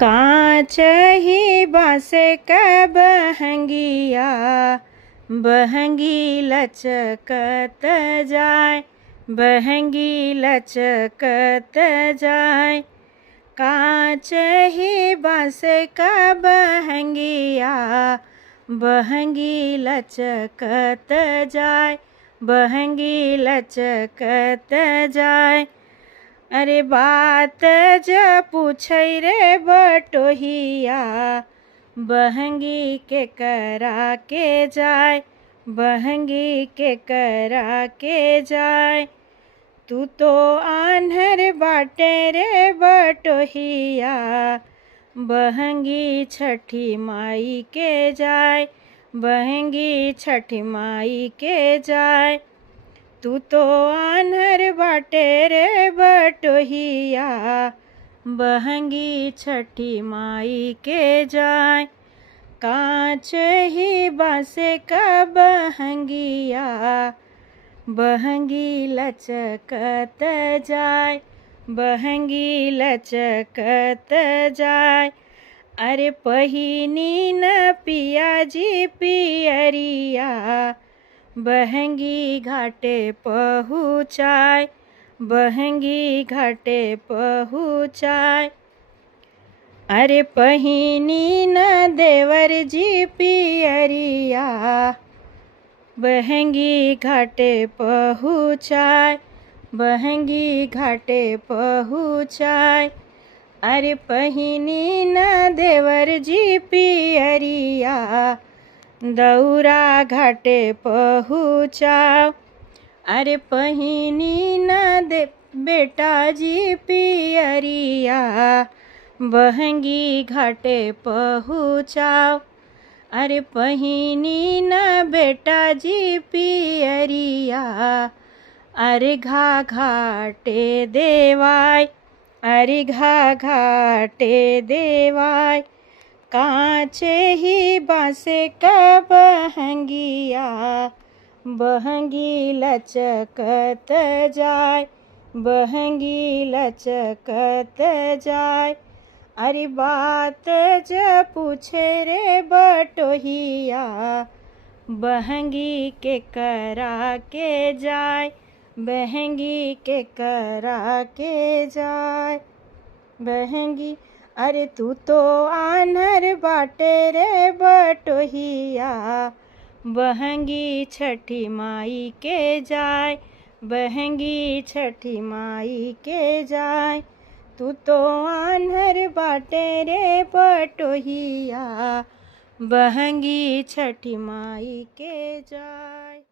कांच ही बाँस क बहंगिया, बहंगी लचकत जाय, बहंगी लचकत जाय। कांच ही बाँस क बहंगिया, बहंगी लचकत जाय, बहंगी लचकत जाय। अरे बात ज पूछै रे बटोहिया, बहंगी के करा के जाय, बहंगी के करा के जाय। तू तो आन्हर बाटे रे बटोहिया, बहंगी छठी माई के जाय, बहंगी छठी माई के जाय। तू तो आन्हर बाटे रे बटोहिया, बहंगी छठी माई के जाय। कांच ही बाँस क बहंगिया, बहंगी लचकत जाय, बहंगी लचकत जाय। अरे पहिनी न पियाजी पियरिया, बहंगी घाटे पहुँचाय, बहंगी घाटे पहुँचाय। अरे पहिनी न देवर जी पियरिया, बहंगी घाटे पहुँचाय, बहंगी घाटे पहुँचाय। अरे पहिनी न देवर जी पियरिया, दौरा घाटे पहुँचाओ। अरे पहिनी न दे बेटा जी पियरिया, बहंगी घाटे पहुँचाओ। अरे पहिनी न बेटा जी पियरिया, अरे घाटे देवाय, अरे घाटे देवाय। कांच ही बाँस क बहंगिया, बहंगी लचकत जाय, बहंगी लचकत जाय। अरे बात ज पूछे रे बटोहिया, बहंगी के करा के जाय, बहंगी के करा के जाय। बहंगी अरे तू तो आन्हर बाटे रे बटोहिया, बहंगी छठी माई के जाय, बहंगी छठी माई के जाय। तू तो आन्हर बाटे रे बटोहिया, बहंगी छठी माई के जाय।